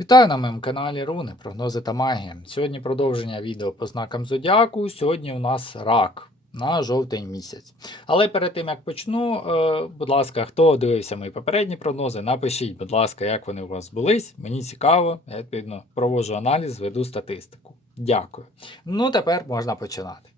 Вітаю на моєму каналі Руни, прогнози та магія. Сьогодні продовження відео по знакам зодіаку. Сьогодні у нас рак на жовтень місяць. Але перед тим як почну, е, будь ласка, хто дивився мої попередні прогнози, напишіть, будь ласка, як вони у вас збулись. Мені цікаво, я відповідно проводжу аналіз, веду статистику. Дякую. Ну, тепер можна починати.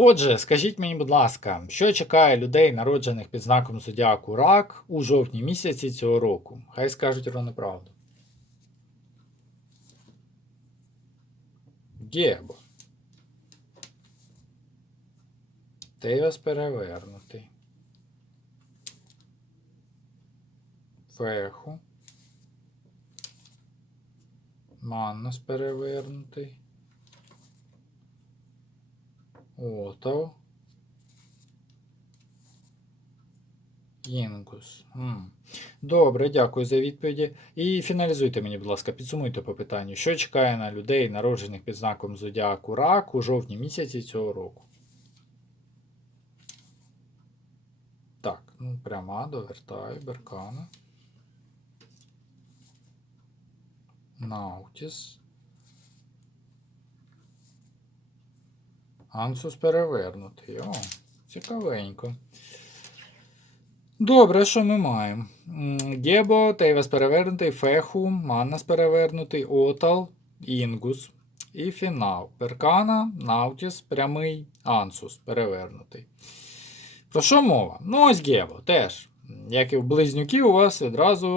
Отже, скажіть мені, будь ласка, що чекає людей, народжених під знаком зодіаку рак у жовтні місяці цього року? Хай скажуть ровно правду. Гебо. Тейвас перевернутий. Феху. Маннос перевернутий. Отав. Інгус. Добре, дякую за відповіді. І фіналізуйте мені, будь ласка, підсумуйте по питанню, що чекає на людей, народжених під знаком Зодіаку Рак у жовтні місяці цього року. Так, ну пряма, довертаю, беркана. Наутіс. Ансус перевернутий. О, цікавенько. Добре, що ми маємо? Гебо, Тейвес перевернутий, Феху, Маннас перевернутий, Отал, Інгус і Фінал. Перкана, Наутіс, прямий, Ансус перевернутий. Про що мова? Ну, ось Гебо теж. Як і в близнюків, у вас відразу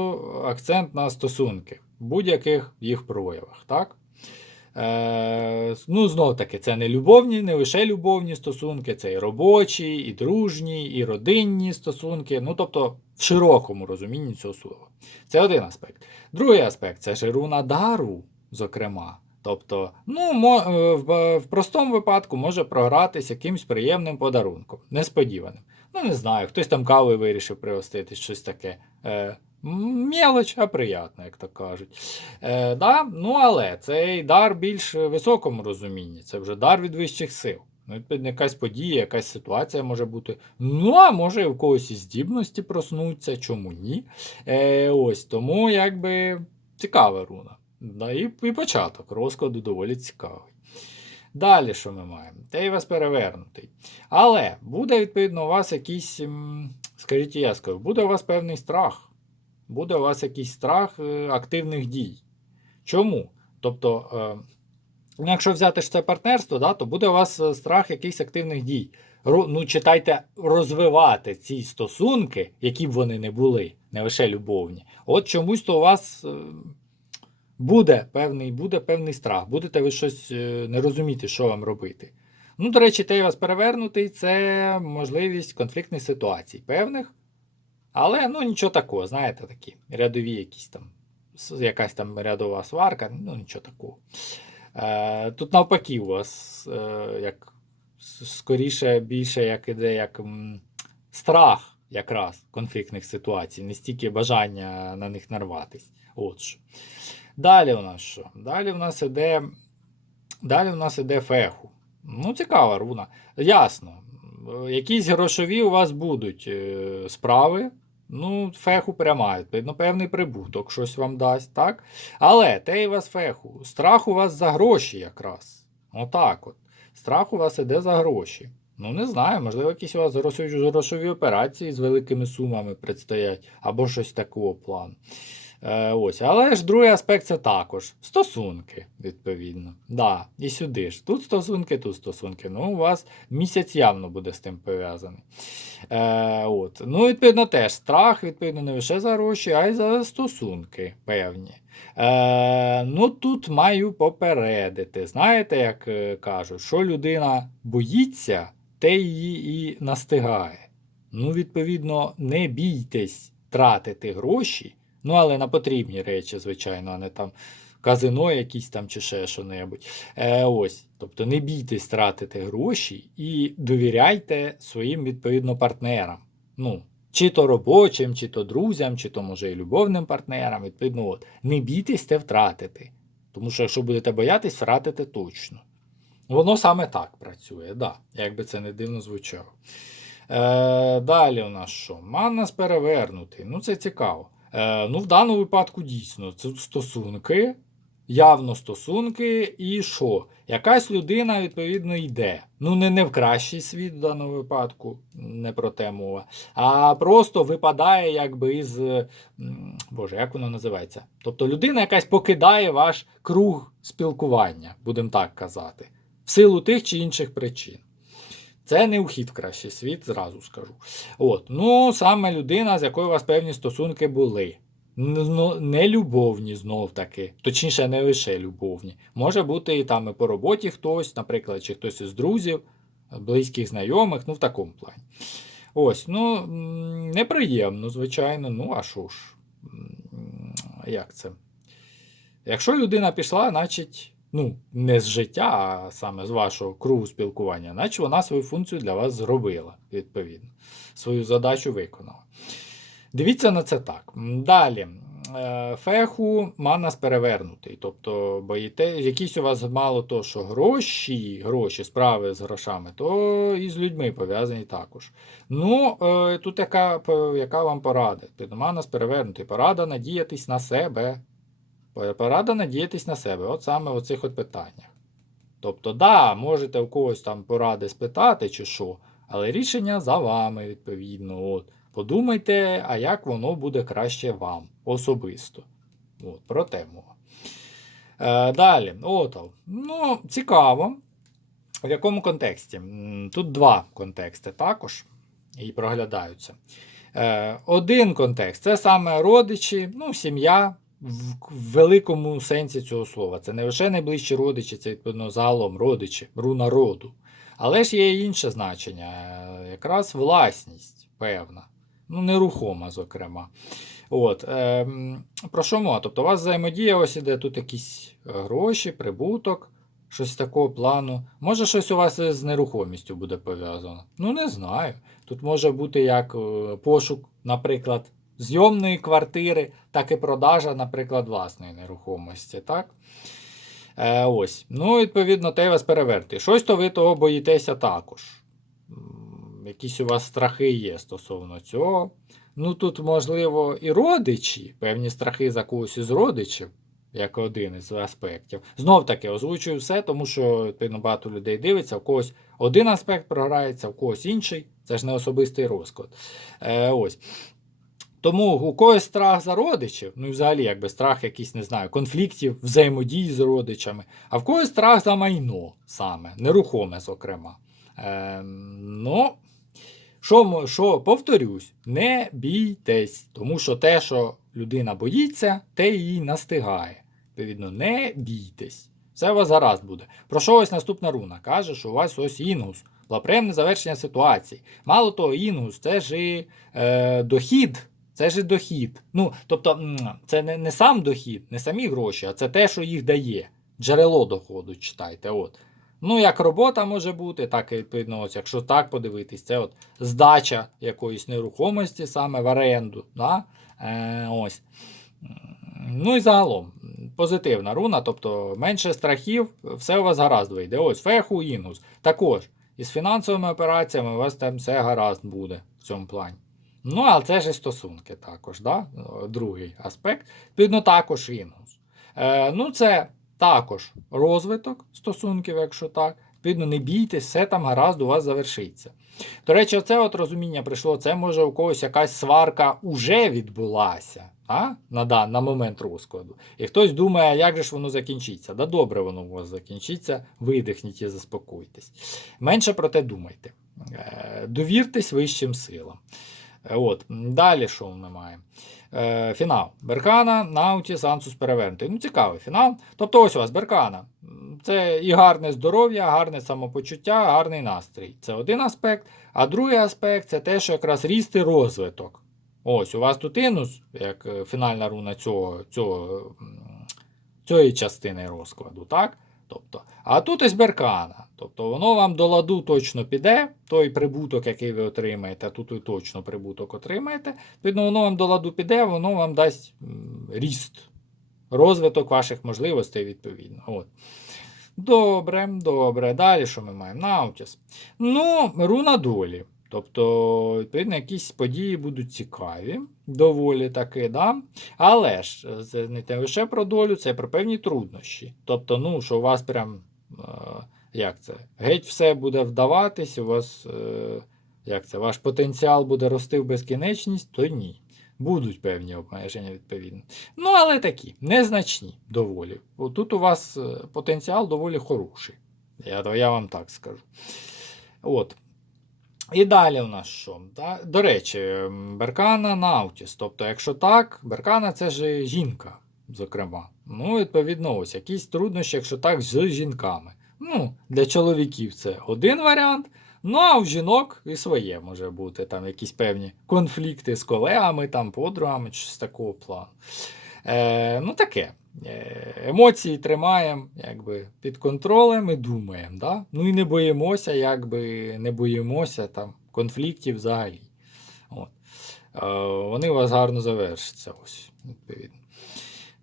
акцент на стосунки в будь-яких їх проявах. так? Е, ну, знов таки, це не любовні, не лише любовні стосунки, це і робочі, і дружні, і родинні стосунки. Ну, тобто, в широкому розумінні цього слова. Це один аспект. Другий аспект це ж руна дару, зокрема. Тобто, ну, е, в, простому випадку може програтись якимсь приємним подарунком, несподіваним. Ну, не знаю, хтось там кавою вирішив пригостити, щось таке. Е, Мелоч, а приятно, як то кажуть. Е, да? Ну, але цей дар більш в високому розумінні. Це вже дар від вищих сил. Ну, якась подія, якась ситуація може бути. Ну, а може в когось і здібності проснуться, чому ні. Е, Ось тому якби цікава руна. Да, і, і початок розкладу доволі цікавий. Далі, що ми маємо? Тейвас перевернутий. Але буде, відповідно, у вас якийсь, скажіть, я скажу, буде у вас певний страх буде у вас якийсь страх е, активних дій. Чому? Тобто, е, ну, якщо взяти ж це партнерство, да, то буде у вас е, страх якихось активних дій. Ну, читайте, розвивати ці стосунки, які б вони не були, не лише любовні. От чомусь то у вас буде певний буде певний страх, будете ви щось не розуміти, що вам робити. Ну, до речі, той вас перевернутий це можливість конфліктних ситуацій певних. Але ну нічого такого, знаєте, такі рядові якісь там, якась там рядова сварка, ну нічого такого. Е, Тут навпаки, у вас е, як скоріше більше як іде як м, страх якраз конфліктних ситуацій, не стільки бажання на них нарватись. От що. Далі у нас що? Далі у нас іде далі у нас іде феху. Ну, цікава руна. Ясно. Якісь грошові у вас будуть е, справи. Ну, феху пряма, відповідно, певний прибуток щось вам дасть, так? Але те і вас феху. Страх у вас за гроші якраз. Отак от. Страх у вас іде за гроші. Ну, не знаю, можливо, якісь у вас грошові операції з великими сумами предстоять, або щось такого плану. Е, ось. Але ж другий аспект це також стосунки, відповідно. Да, І сюди ж. Тут стосунки, тут стосунки. Ну, у вас місяць явно буде з тим пов'язаний. Е, от. Ну, відповідно, теж страх, відповідно, не лише за гроші, а й за стосунки певні. Е, Ну, Тут маю попередити. Знаєте, як е, кажуть, що людина боїться, те її і настигає. Ну, відповідно, не бійтесь тратити гроші. Ну, але на потрібні речі, звичайно, а не там казино якісь там чи ще що-небудь. Е, ось. Тобто не бійтесь тратити гроші і довіряйте своїм відповідно партнерам. Ну, Чи то робочим, чи то друзям, чи то, може, і любовним партнерам. Відповідно, от. не бійтесь те втратити. Тому що, якщо будете боятись, втратите точно. Воно саме так працює, да, як би це не дивно звучало. Е, далі у нас що? Маннас перевернутий. Ну, це цікаво. Е, ну, в даному випадку дійсно це стосунки, явно стосунки, і що? Якась людина, відповідно, йде. Ну, не, не в кращий світ в даному випадку, не про те мова, а просто випадає, якби із. Боже, як воно називається? Тобто людина якась покидає ваш круг спілкування, будемо так казати, в силу тих чи інших причин. Це не вхід в кращий світ, зразу скажу. От. Ну, саме людина, з якою у вас певні стосунки були. Не любовні знов таки, точніше, не лише любовні. Може бути і там і по роботі хтось, наприклад, чи хтось із друзів, близьких знайомих, ну в такому плані. Ось, ну, неприємно, звичайно. Ну, а що ж, як це? Якщо людина пішла, значить, ну, не з життя, а саме з вашого кругу спілкування, значить вона свою функцію для вас зробила, відповідно. Свою задачу виконала. Дивіться на це так. Далі. Е, Феху манас перевернутий. Тобто боїте, якісь у вас мало то, що гроші, гроші, справи з грошами, то і з людьми пов'язані також. Ну, е, тут яка, яка вам порада? Тобто Манас перевернутий. Порада надіятись на себе. Порада надіятись на себе. От саме в цих от питаннях. Тобто, да, можете у когось там поради спитати чи що, але рішення за вами, відповідно. От. Подумайте, а як воно буде краще вам особисто. От, про те мова. Е, далі, отал. Ну, цікаво. В якому контексті? Тут два контексти також і проглядаються. Е, один контекст це саме родичі, ну, сім'я в, великому сенсі цього слова. Це не лише найближчі родичі, це відповідно загалом родичі, руна роду. Але ж є інше значення, якраз власність певна, ну, нерухома, зокрема. От, е, про що мова? Тобто у вас взаємодія, ось іде тут якісь е, гроші, прибуток, щось такого плану. Може, щось у вас з нерухомістю буде пов'язано? Ну, не знаю. Тут може бути як е, пошук, наприклад, зйомної квартири, так і продажа, наприклад, власної нерухомості. Так? Е, ось. Ну, відповідно, те вас переверти. Щось то ви того боїтеся також. Якісь у вас страхи є стосовно цього. Ну, тут, можливо, і родичі, певні страхи за когось із родичів, як один із аспектів. Знов таки озвучую все, тому що відповідно, багато людей дивиться, у когось один аспект програється, у когось інший. Це ж не особистий розклад. Е, ось. Тому у когось страх за родичів, ну і взагалі, якби страх якийсь, не знаю, конфліктів, взаємодії з родичами, а в когось страх за майно саме, нерухоме, зокрема. Е, ну, що, що, повторюсь, не бійтесь, тому що те, що людина боїться, те її настигає. Відповідно, не бійтесь. Все у вас гаразд буде. Про що ось наступна руна? Каже, що у вас ось інгус. Благоприємне завершення ситуації. Мало того, інгус це ж і е, дохід. Це ж дохід. Ну, тобто, це не, не сам дохід, не самі гроші, а це те, що їх дає. Джерело доходу, читайте. От. Ну, як робота може бути, так і відповідно, ось, якщо так подивитись, це от здача якоїсь нерухомості саме в оренду. Да? Е, ось. Ну і загалом, позитивна руна, тобто менше страхів, все у вас гаразд вийде. Ось феху, інгус. Також із фінансовими операціями у вас там все гаразд буде в цьому плані. Ну, але це ж і стосунки також, да? Другий аспект. Відповідно, також інгус. Е, ну, це також розвиток стосунків, якщо так. Відповідно, не бійтесь, все там гаразд у вас завершиться. До речі, оце от розуміння прийшло, це може у когось якась сварка уже відбулася а? На, да, на момент розкладу. І хтось думає, як же ж воно закінчиться. Да добре воно у вас закінчиться, видихніть і заспокойтесь. Менше про те думайте. Е, довіртесь вищим силам. Е, От. Далі що ми маємо? Е, фінал. Беркана, Наутіс, Ансус перевернутий. Ну, цікавий фінал. Тобто ось у вас Беркана. Це і гарне здоров'я, гарне самопочуття, гарний настрій. Це один аспект. А другий аспект це те, що якраз ріст і розвиток. Ось, у вас тут інус, як е, фінальна руна цього, цього, цієї частини розкладу, так? Тобто, а тут ось беркана. Тобто воно вам до ладу точно піде, той прибуток, який ви отримаєте, тут ви точно прибуток отримаєте. Відповідно, воно вам до ладу піде, воно вам дасть ріст, розвиток ваших можливостей, відповідно. От. Добре, добре. Далі що ми маємо? Наутіс. Ну, руна долі. Тобто, відповідно, якісь події будуть цікаві, доволі таки, да? Але ж це не лише про долю, це про певні труднощі. Тобто, ну, що у вас прям. Е, як це? Геть все буде вдаватись, у вас. Е, як це, ваш потенціал буде рости в безкінечність, то ні. Будуть певні обмеження, відповідно. Ну, але такі, незначні доволі. Тут у вас е, потенціал доволі хороший. Я, я вам так скажу. От. І далі у нас що? До речі, Беркана Наутіс. Тобто, якщо так, Беркана це ж жінка, зокрема. Ну, відповідно, ось якісь труднощі, якщо так, з жінками. Ну, для чоловіків це один варіант. Ну, а у жінок і своє може бути там якісь певні конфлікти з колегами, там, подругами, з такого плану. Е, ну, таке. Е, Емоції тримаємо якби, під контролем і думаємо. Да? Ну і не боїмося, якби не боїмося там, конфліктів взагалі. От. Е, вони у вас гарно завершаться. Ось, відповідно.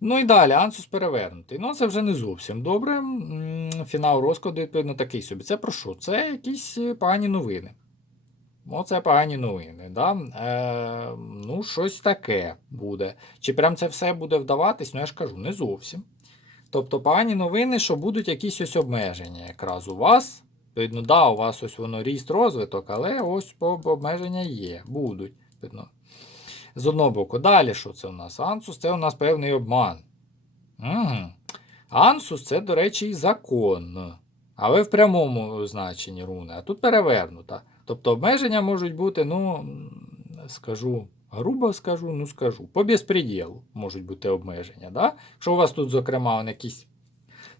Ну і далі, Ансус перевернутий. Ну, це вже не зовсім добре. Фінал розкладу, відповідно, такий собі. Це про що? Це якісь е, погані новини. Оце погані новини. Да? Е, ну, щось таке буде. Чи прям це все буде вдаватись? Ну, я ж кажу, не зовсім. Тобто погані новини, що будуть якісь ось обмеження якраз у вас. Відповідно, да, у вас ось воно ріст розвиток, але ось обмеження є, будуть. Відповідно. З одного боку. Далі, що це у нас? Ансус це у нас певний обман. Угу. Ансус це, до речі, і закон. Але в прямому значенні руни, а тут перевернута. Тобто обмеження можуть бути, ну, скажу, грубо скажу, ну скажу, по безпреділу можуть бути обмеження. Да? Якщо у вас тут, зокрема, якісь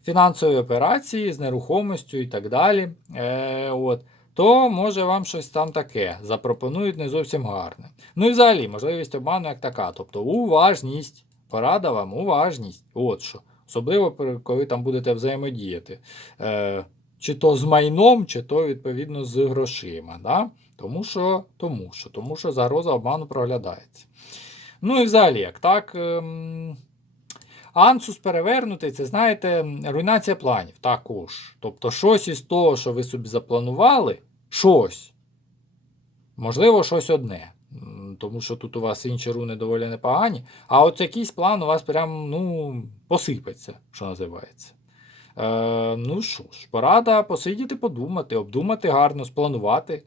фінансові операції з нерухомістю і так далі, е, от, то може вам щось там таке запропонують не зовсім гарне. Ну і взагалі, можливість обману як така. Тобто уважність, порада вам, уважність. От що. Особливо, коли там будете взаємодіяти. Е, чи то з майном, чи то, відповідно, з грошима. Да? Тому, що, тому, що, тому що загроза обману проглядається. Ну і взагалі, як так. Ем... Ансус перевернутий, це, знаєте, руйнація планів також. Тобто, щось із того, що ви собі запланували, щось. Можливо, щось одне. Тому що тут у вас інші руни доволі непогані. А от якийсь план у вас прям ну, посипеться, що називається. Е, ну що ж, порада посидіти, подумати, обдумати гарно, спланувати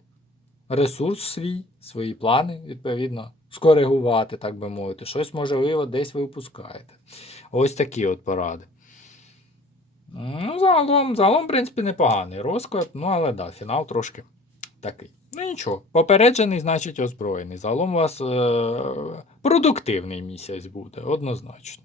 ресурс свій, свої плани, відповідно, скоригувати, так би мовити. Щось, можливо, десь ви впускаєте. Ось такі от поради. Ну, загалом, загалом, в принципі, непоганий розклад, ну але да, фінал трошки такий. Ну нічого, попереджений, значить озброєний. Загалом у вас е- продуктивний місяць буде, однозначно.